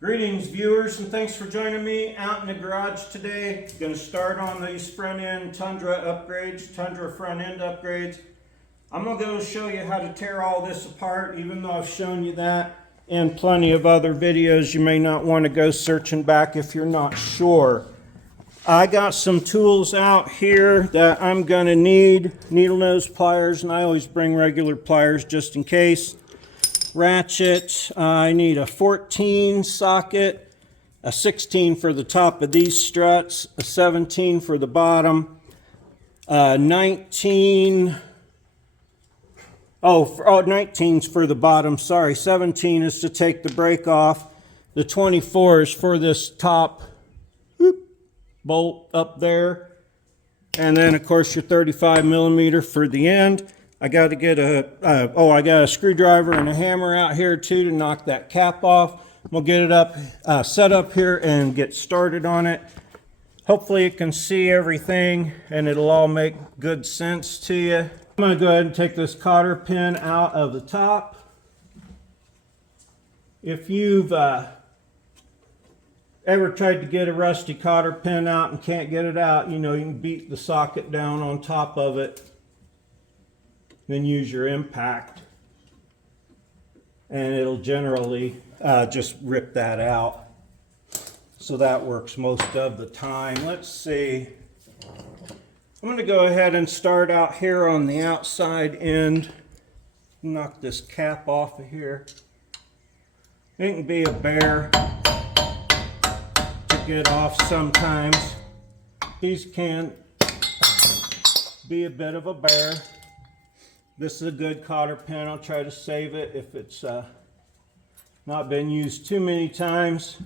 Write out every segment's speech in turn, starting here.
Greetings viewers, and thanks for joining me out in the garage today. Going to start on these front end Tundra upgrades, Tundra front end upgrades. I'm going to go show you how to tear all this apart, even though I've shown you that in plenty of other videos. You may not want to go searching back if you're not sure. I got some tools out here that I'm going to need. Needle nose pliers, and I always bring regular pliers just in case. Ratchet, I need a 14 socket, a 16 for the top of these struts, a 17 for the bottom, 19's for the bottom, sorry, 17 is to take the brake off, the 24 is for this top bolt up there, and then of course your 35 millimeter for the end. I got to get I got a screwdriver and a hammer out here too to knock that cap off. We'll get it up, set up here and get started on it. Hopefully you can see everything and it'll all make good sense to you. I'm going to go ahead and take this cotter pin out of the top. If you've ever tried to get a rusty cotter pin out and can't get it out, you know, you can beat the socket down on top of it. Then use your impact and it'll generally just rip that out. So that works most of the time. Let's see. I'm going to go ahead and start out here on the outside end. Knock this cap off of here. It can be a bear to get off sometimes. These can be a bit of a bear. This is a good cotter pin. I'll try to save it if it's not been used too many times.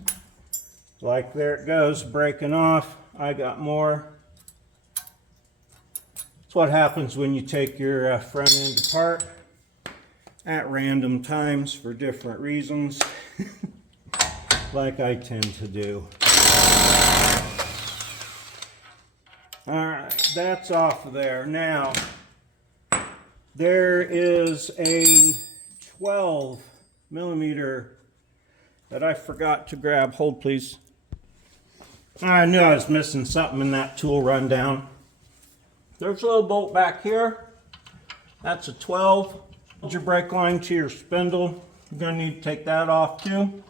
Like there it goes, breaking off. I got more. That's what happens when you take your front end apart at random times for different reasons, like I tend to do. All right, that's off of there. Now, there is a 12 millimeter that I forgot to grab. Hold please. I knew I was missing something in that tool rundown. There's a little bolt back here. That's a 12. Hold your brake line to your spindle. You're going to need to take that off too.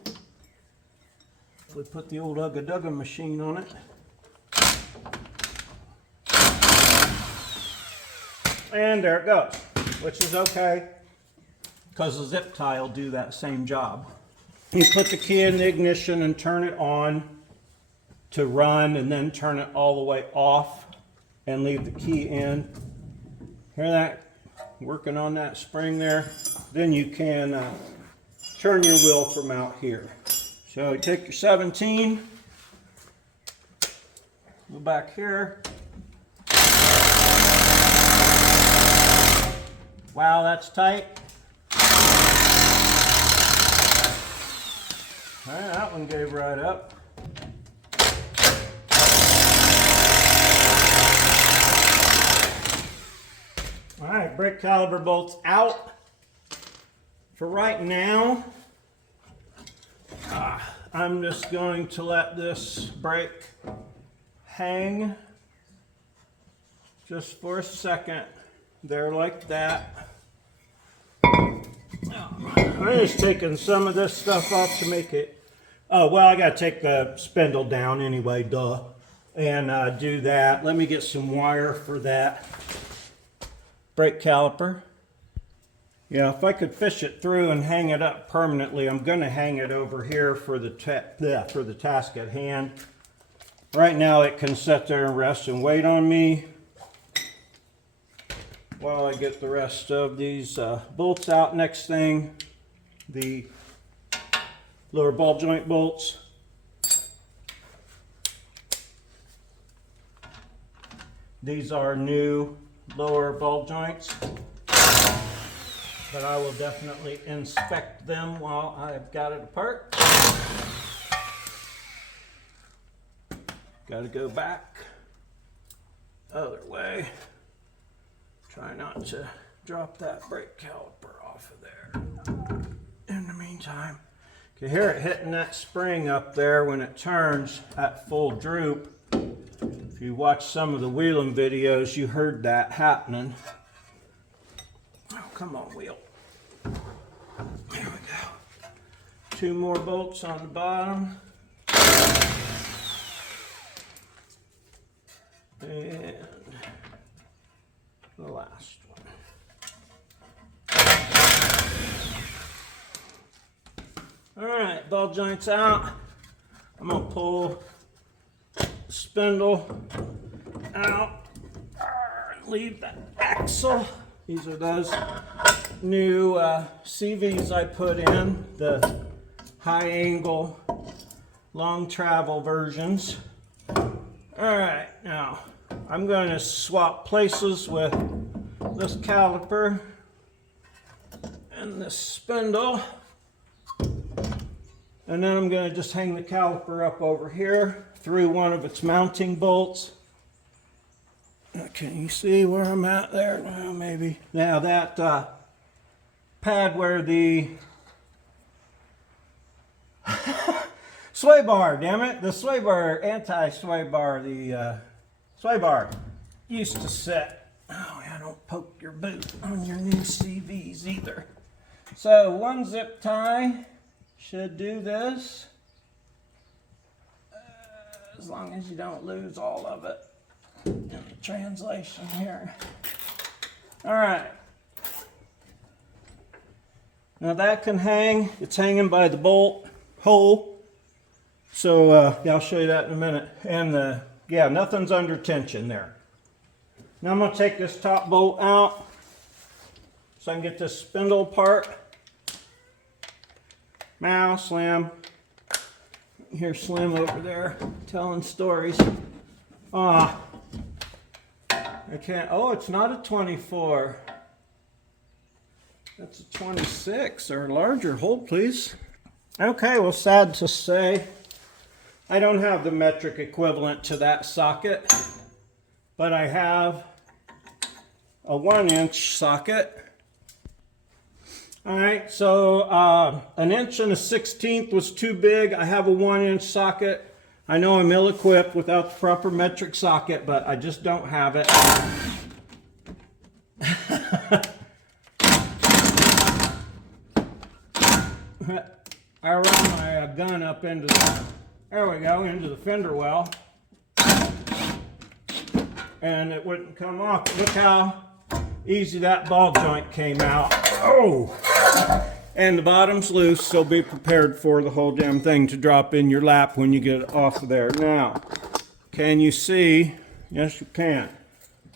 We put the old Ugga Dugga machine on it. And there it goes, which is okay because the zip tie will do that same job. You put the key in the ignition and turn it on to run, and then turn it all the way off and leave the key in. Hear that? Working on that spring there. Then you can turn your wheel from out here. So you take your 17, go back here. Wow, that's tight. All right, that one gave right up. All right, brake caliper bolts out. For right now, I'm just going to let this brake hang just for a second. There like that. I'm just taking some of this stuff off to make it, oh well, I gotta take the spindle down anyway, duh, and do that. Let me get some wire for that brake caliper. Yeah, if I could fish it through and hang it up permanently, I'm gonna hang it over here for the task at hand. Right now it can sit there and rest and wait on me while I get the rest of these bolts out. Next thing, the lower ball joint bolts. These are new lower ball joints, but I will definitely inspect them while I've got it apart. Got to go back other way. Try not to drop that brake caliper off of there. In the meantime, You hear it hitting that spring up there when it turns at full droop. If you watch some of the wheeling videos, you heard that happening. Oh, come on, wheel. There we go. 2 more bolts on the bottom. And the last one. All right, ball joints out. I'm gonna pull the spindle out, leave the axle. These are those new CVs I put in, the high angle, long travel versions. All right, now I'm going to swap places with this caliper and this spindle. And then I'm going to just hang the caliper up over here through one of its mounting bolts. Can you see where I'm at there? Well, maybe. Now that pad where the sway bar, damn it, the sway bar, anti-sway bar, the sway bar used to sit. Oh yeah, don't poke your boot on your new CVs either. So 1 zip tie should do this, as long as you don't lose all of it in the translation here. All right. Now that can hang. It's hanging by the bolt hole. So yeah, I'll show you that in a minute. And yeah, nothing's under tension there. Now I'm going to take this top bolt out so I can get this spindle apart. Now, Slim. Here's Slim over there telling stories. I can't. Oh, it's not a 24. That's a 26 or larger. Hold, please. Okay, well, sad to say, I don't have the metric equivalent to that socket, but I have a 1-inch socket. All right, so 1 inch and a 1/16 was too big. I have a 1-inch socket. I know I'm ill-equipped without the proper metric socket, but I just don't have it. I run my gun up into the, there we go, into the fender well, and it wouldn't come off. Look how easy that ball joint came out. Oh! And the bottom's loose, so be prepared for the whole damn thing to drop in your lap when you get it off of there. Now, can you see? Yes, you can.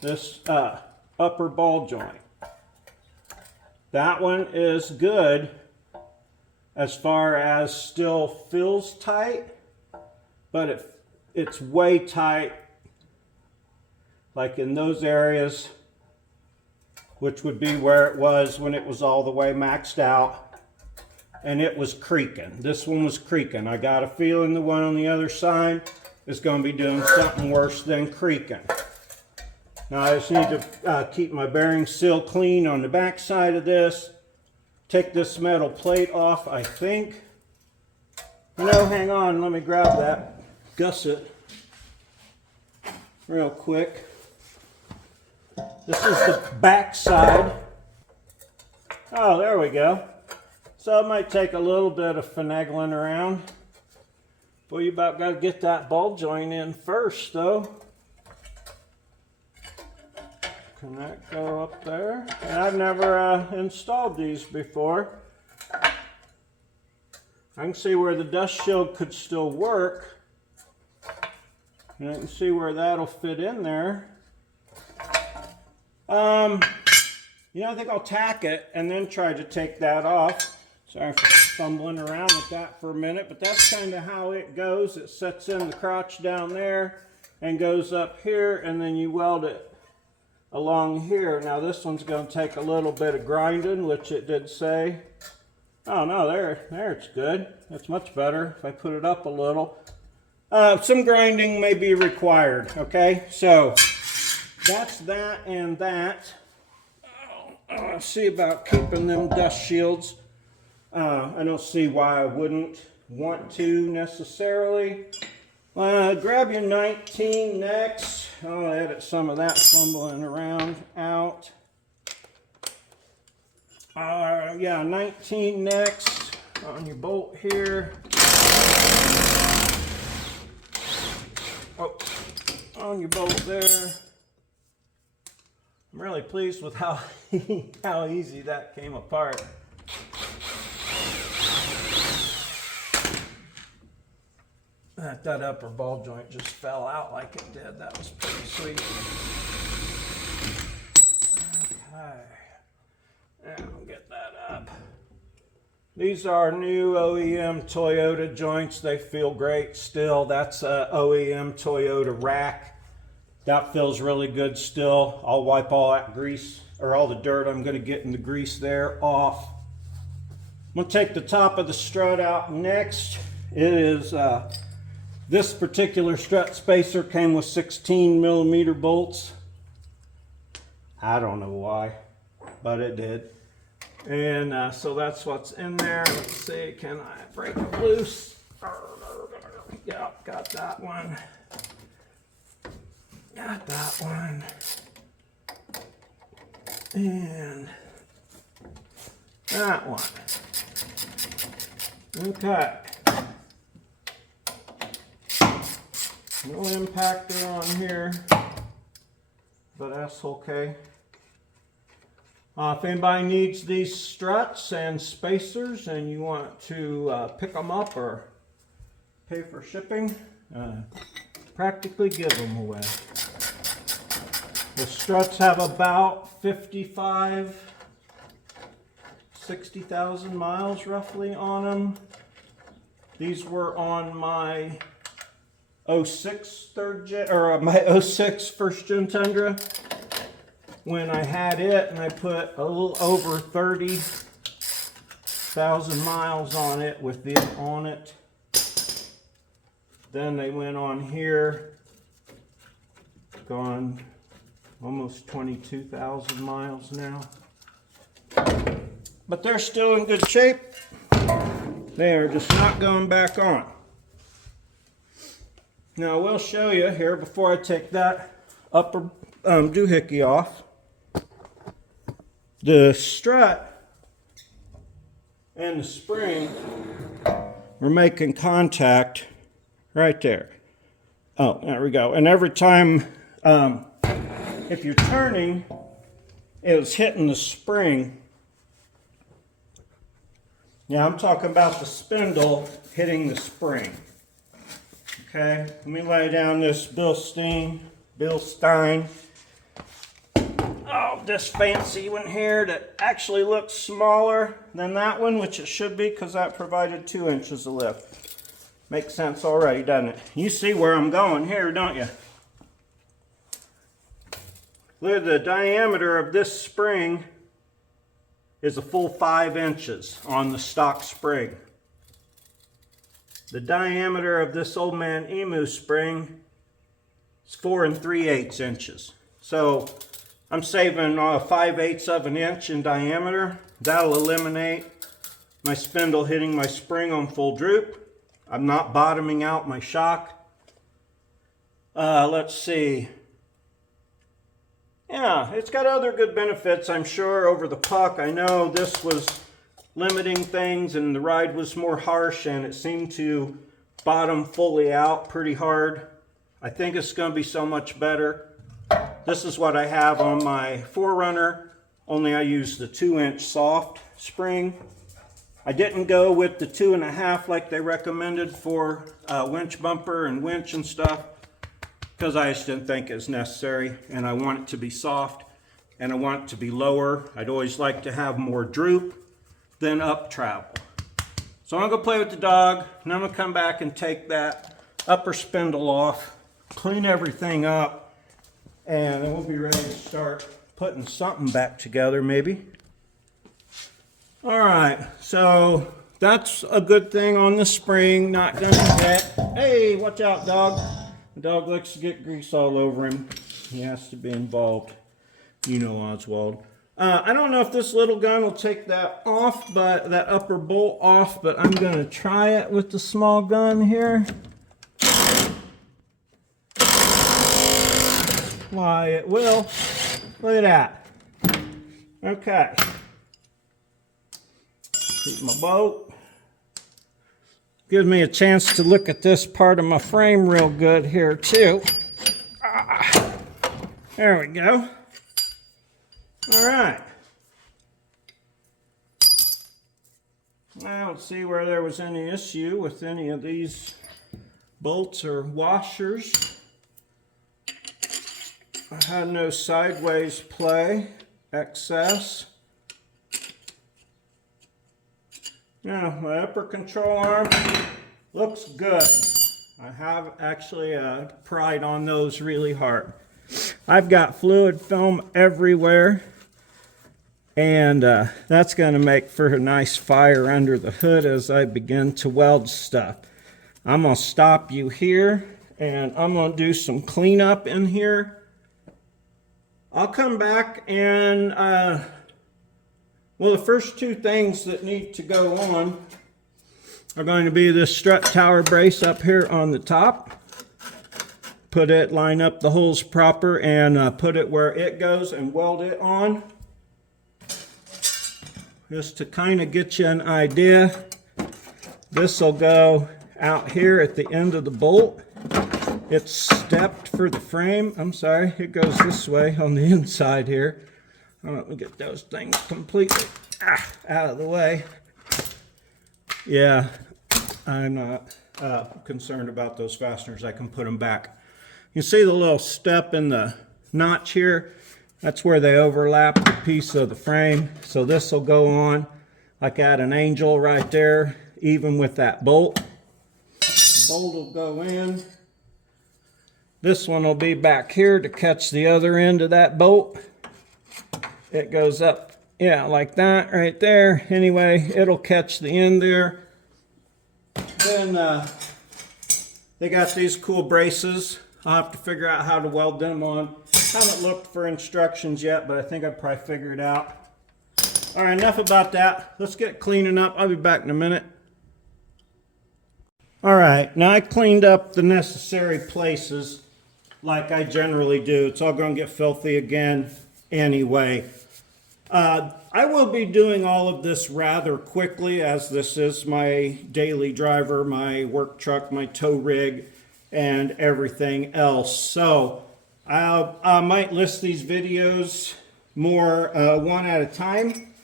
This upper ball joint. That one is good as far as still feels tight, but it's way tight, like in those areas, which would be where it was when it was all the way maxed out. And it was creaking. This one was creaking. I got a feeling the one on the other side is going to be doing something worse than creaking. Now I just need to keep my bearing seal clean on the back side of this. Take this metal plate off, I think. No, hang on. Let me grab that gusset real quick. This is the back side. Oh, there we go. So it might take a little bit of finagling around. Well, you about got to get that ball joint in first, though. Can that go up there? And I've never installed these before. I can see where the dust shield could still work. And I can see where that'll fit in there. You know, I think I'll tack it and then try to take that off. Sorry for fumbling around with that for a minute, but that's kind of how it goes. It sets in the crotch down there and goes up here, and then you weld it along here. Now this one's going to take a little bit of grinding, which it did say. Oh no, there it's good. That's much better if I put it up a little. Some grinding may be required, okay? So that's that and that. I'll see about keeping them dust shields I don't see why I wouldn't want to necessarily. Grab your 19 next. I'll edit some of that fumbling around out. Yeah, 19 next on your bolt here. Oh, on your bolt there. I'm really pleased with how how easy that came apart. That upper ball joint just fell out like it did. That was pretty sweet. Okay. And we'll get that up. These are new OEM Toyota joints. They feel great still. That's a OEM Toyota rack. That feels really good still. I'll wipe all that grease, or all the dirt I'm going to get in the grease there, off. I'm going to take the top of the strut out next. It is this particular strut spacer came with 16mm bolts. I don't know why, but it did. And so that's what's in there. Let's see, can I break it loose? Yep, got that one. Got that one. And that one. Okay. No impactor on here, but that's okay. If anybody needs these struts and spacers and you want to pick them up or pay for shipping, practically give them away. The struts have about 60,000 miles roughly on them. These were on my 06 third gen, or my 06 first gen Tundra. When I had it, and I put a little over 30,000 miles on it with it on it. Then they went on here, gone almost 22,000 miles now. But they're still in good shape. They are just not going back on. Now I will show you here before I take that upper doohickey off. The strut and the spring were making contact right there. Oh, there we go. And every time, if you're turning, it was hitting the spring. Yeah, I'm talking about the spindle hitting the spring. Okay, let me lay down this Bilstien. Oh, this fancy one here that actually looks smaller than that one, which it should be because that provided 2 inches of lift. Makes sense already, doesn't it? You see where I'm going here, don't you? Look, the diameter of this spring is a full 5 inches on the stock spring. The diameter of this old man Emu spring is 4 3/8 inches. So I'm saving 5/8 of an inch in diameter. That'll eliminate my spindle hitting my spring on full droop. I'm not bottoming out my shock. Let's see. Yeah, it's got other good benefits, I'm sure, over the puck. I know this was limiting things and the ride was more harsh and it seemed to bottom fully out pretty hard. I think it's going to be so much better. This is what I have on my 4runner, only I used the 2-inch soft spring. I didn't go with the 2.5 like they recommended for winch bumper and winch and stuff, because I just didn't think it was necessary, and I want it to be soft and I want it to be lower. I'd always like to have more droop than up travel. So I'm going to play with the dog, and I'm going to come back and take that upper spindle off, clean everything up, and then we'll be ready to start putting something back together maybe. All right, so that's a good thing on the spring, not going to hit. Hey, watch out, dog. The dog likes to get grease all over him. He has to be involved. You know Oswald. I don't know if this little gun will take that off, but that upper bolt off, but I'm going to try it with the small gun here. Why, it will. Look at that. Okay. Keep my bolt. Gives me a chance to look at this part of my frame real good here too. There we go. All right. I don't see where there was any issue with any of these bolts or washers. I had no sideways play, excess. Now, my upper control arm looks good. I have actually pried on those really hard. I've got fluid film everywhere, and that's going to make for a nice fire under the hood as I begin to weld stuff. I'm going to stop you here, and I'm going to do some cleanup in here. I'll come back and, well, the first two things that need to go on are going to be this strut tower brace up here on the top. Put it, line up the holes proper, and put it where it goes and weld it on. Just to kind of get you an idea, this will go out here at the end of the bolt. It's stepped for the frame. I'm sorry, it goes this way on the inside here. Let me get those things completely out of the way. Yeah, I'm not concerned about those fasteners. I can put them back. You see the little step in the notch here? That's where they overlap the piece of the frame. So this will go on like at an angel right there, even with that bolt. The bolt will go in. This one will be back here to catch the other end of that bolt. It goes up, yeah, like that right there. Anyway, it'll catch the end there. Then they got these cool braces. I'll have to figure out how to weld them on. Haven't looked for instructions yet, but I think I'd probably figure it out. All right, enough about that. Let's get cleaning up. I'll be back in a minute. All right, now I cleaned up the necessary places like I generally do. It's all going to get filthy again anyway. I will be doing all of this rather quickly, as this is my daily driver, my work truck, my tow rig, and everything else. So I might list these videos more one at a time,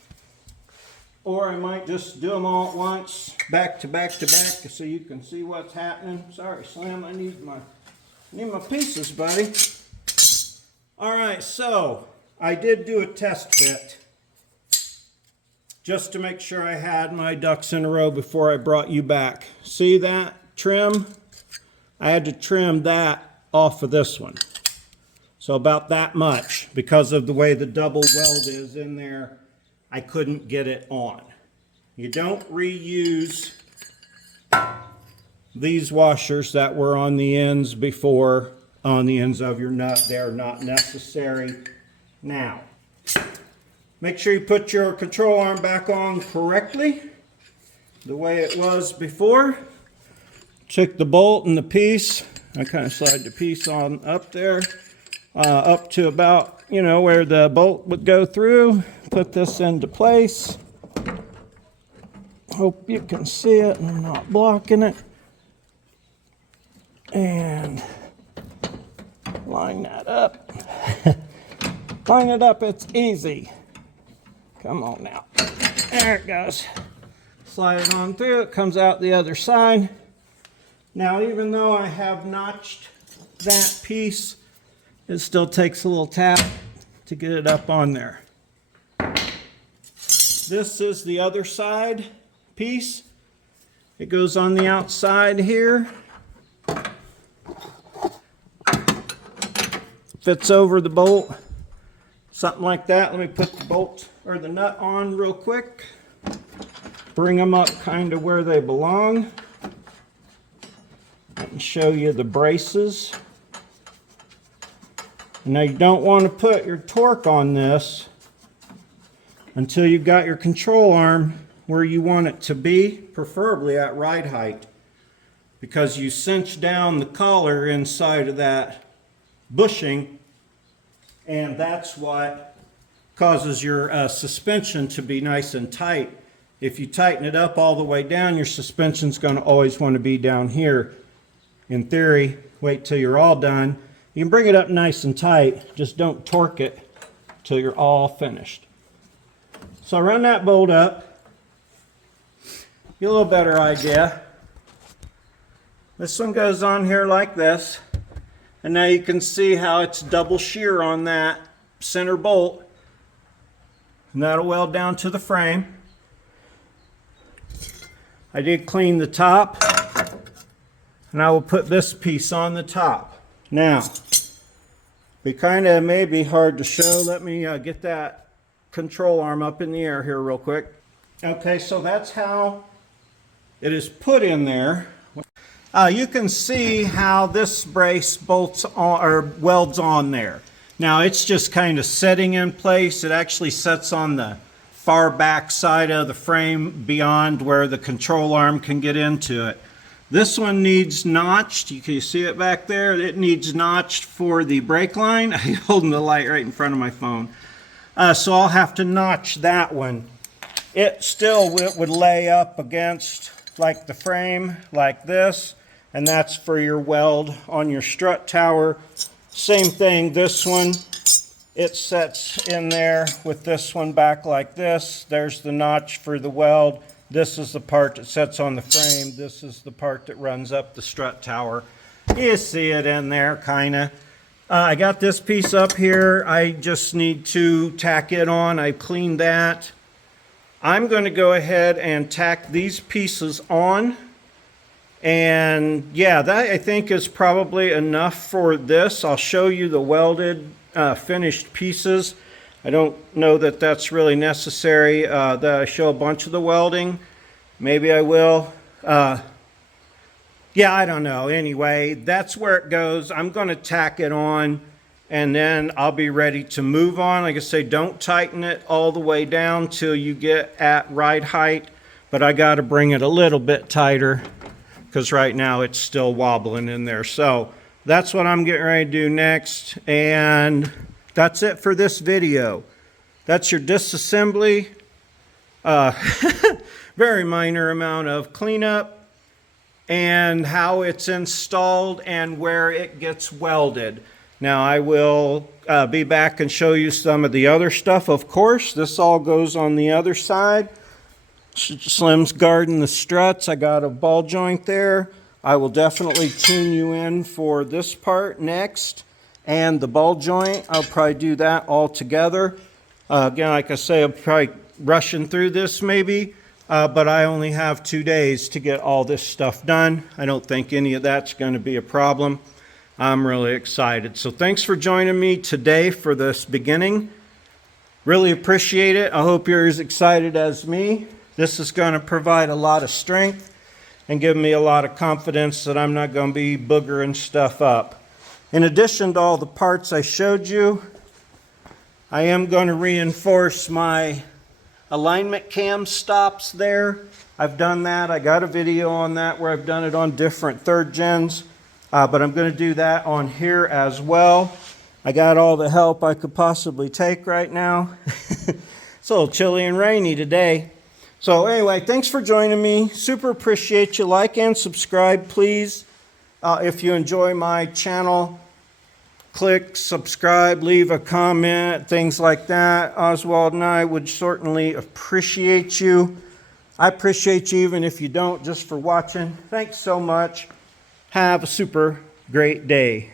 or I might just do them all at once, back to back to back, so you can see what's happening. Sorry, Slim, I need my pieces, buddy. All right, so I did do a test fit just to make sure I had my ducks in a row before I brought you back. See that trim? I had to trim that off of this one. So about that much, because of the way the double weld is in there, I couldn't get it on. You don't reuse these washers that were on the ends before, on the ends of your nut. They're not necessary now. Make sure you put your control arm back on correctly, the way it was before. Check the bolt and the piece. I kind of slide the piece on up there, up to about, you know, where the bolt would go through. Put this into place. Hope you can see it and I'm not blocking it. And line that up. Line it up, it's easy. Come on now. There it goes. Slide it on through, it comes out the other side. Now, even though I have notched that piece, it still takes a little tap to get it up on there. This is the other side piece. It goes on the outside here. Fits over the bolt. Something like that. Let me put the bolt or the nut on real quick. Bring them up kind of where they belong. And show you the braces. Now you don't want to put your torque on this until you've got your control arm where you want it to be, preferably at ride height, because you cinch down the collar inside of that bushing, and that's what causes your suspension to be nice and tight. If you tighten it up all the way down, your suspension's going to always want to be down here. In theory, wait till you're all done. You can bring it up nice and tight, just don't torque it till you're all finished. So run that bolt up, get a little better idea. This one goes on here like this, and now you can see how it's double shear on that center bolt, and that'll weld down to the frame. I did clean the top, and I will put this piece on the top. Now, it kind of may be hard to show. Let me get that control arm up in the air here real quick. Okay, so that's how it is put in there. You can see how this brace bolts on, or welds on there. Now it's just kind of setting in place. It actually sets on the far back side of the frame beyond where the control arm can get into it. This one needs notched. You can see it back there. It needs notched for the brake line. I'm holding the light right in front of my phone. So I'll have to notch that one. It still would lay up against like the frame like this, and that's for your weld on your strut tower. Same thing, this one, it sets in there with this one back like this. There's the notch for the weld. This is the part that sets on the frame. This is the part that runs up the strut tower. You see it in there, kinda. I got this piece up here. I just need to tack it on. I cleaned that. I'm going to go ahead and tack these pieces on. And yeah, that I think is probably enough for this. I'll show you the welded finished pieces. I don't know that that's really necessary that I show a bunch of the welding. Maybe I will. Yeah, I don't know. Anyway, that's where it goes. I'm going to tack it on, and then I'll be ready to move on. Like I say, don't tighten it all the way down till you get at ride height, but I got to bring it a little bit tighter because right now it's still wobbling in there. So that's what I'm getting ready to do next, and that's it for this video. That's your disassembly. Very minor amount of cleanup, and how it's installed and where it gets welded. Now I will be back and show you some of the other stuff. Of course, this all goes on the other side. Slim's guarding the struts. I got a ball joint there. I will definitely tune you in for this part next, and the ball joint. I'll probably do that all together. Again, like I say, I'm probably rushing through this maybe, but I only have 2 days to get all this stuff done. I don't think any of that's going to be a problem. I'm really excited. So thanks for joining me today for this beginning. Really appreciate it. I hope you're as excited as me. This is going to provide a lot of strength and give me a lot of confidence that I'm not going to be boogering stuff up. In addition to all the parts I showed you, I am going to reinforce my alignment cam stops there. I've done that. I got a video on that where I've done it on different third gens, but I'm going to do that on here as well. I got all the help I could possibly take right now. It's a little chilly and rainy today. So anyway, thanks for joining me. Super appreciate you. Like and subscribe, please. If you enjoy my channel, click subscribe, leave a comment, things like that. Oswald and I would certainly appreciate you. I appreciate you even if you don't, just for watching. Thanks so much. Have a super great day.